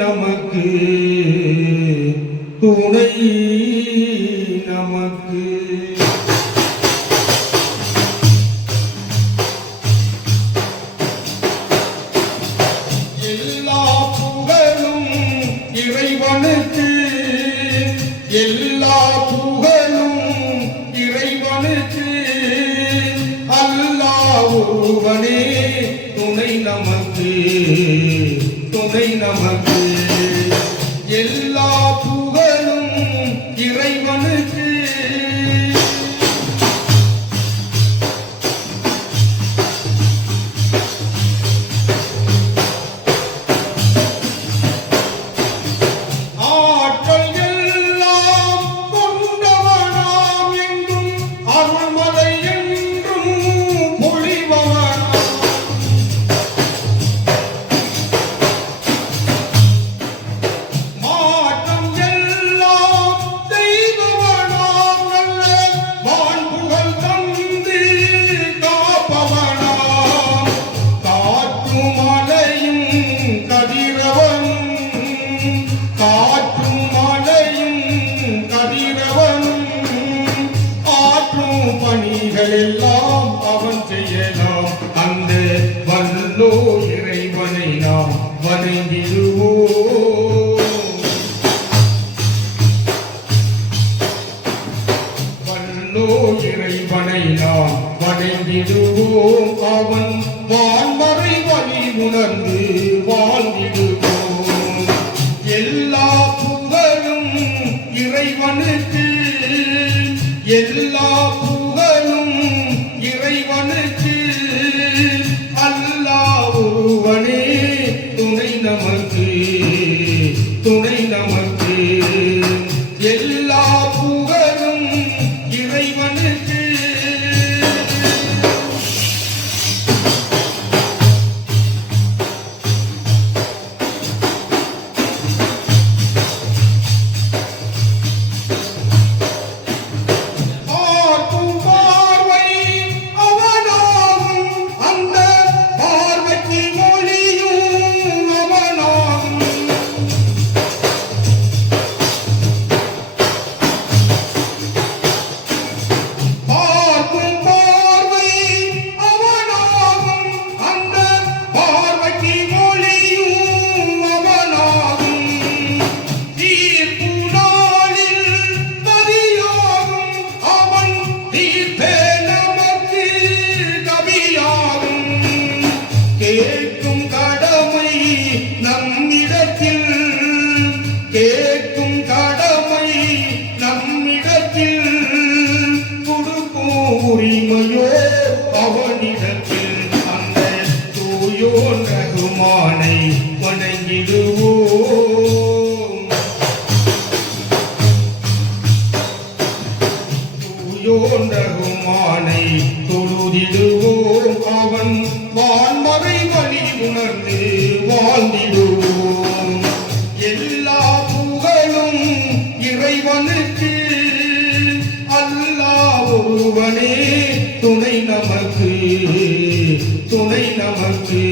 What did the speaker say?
நமக்கு துணை நமக்கு. எல்லா புகழும் இறைவனுக்கு, எல்லா புகழும் இறைவனுக்கு. அல்லாஹ் ஒருவனே துணை நமக்கு, துணை நமக்கு. எல்லா புகழும் இறைவனுக்கு. ஆற்றல் எல்லாம் கொண்டவனாம் என்றும் அருள்மலை என்றும் பொழிபவனாம். மாற்றம் எல்லாம் செய்பவனாம், நல்ல வான்புகழ் தந்து காப்பவனாம். காற்றும் மலையும் கதிரவனும், காற்றும் மலையும் கதிரவனும். ஆற்றும் பணிகள் எல்லாம் அவன் செய்யலாம். அந்த வல்லோ இறைவனை நாம் வணங்கிடுவோம். வல்லோ இறைவனை நாம் வணங்கிடுவோம். அவன் வான்மறை வழி உணர்ந்து வாழ்ந்திடுவோம். எல்லா புகழும் இறைவனுக்கு, எல்லா புகழும் இறைவனுக்கு. அல்லாஹ் ஒருவனே துணை நமக்கு, துணை நமக்கு. எல்லா புகழும் இறைவனுக்கு. பார்க்கும் பார்வை அவனாகும், அந்த பார்வைக்கு மொழியும் அவனாகும். பார்க்கும் பார்வை அவனாகும், அந்த பார்வைக்கு மொழியும் அவனாகும். தீர்ப்பு நாளில் கதியாகும், அவன் தீர்ப்பே நமக்கு கவியாகும். கேட்கும் கடமை நம்மிடத்தில், கேட்கும் கடமை நம்மிடத்தில். கொடுக்கும் உரிமையோ அவனிடத்தில். அந்த தூயோன் ரகுமானை வணங்கிடுவோம். தூயோன் ரகுமானை தொழுதிடுவோம். அவன் வான்மறை வழி உணர்ந்து வாழ்ந்திடுவோம். எல்லா புகழும் இறைவனுக்கு. அல்லாஹ் ஒருவனே துணை நமக்கு, துணை நமக்கு.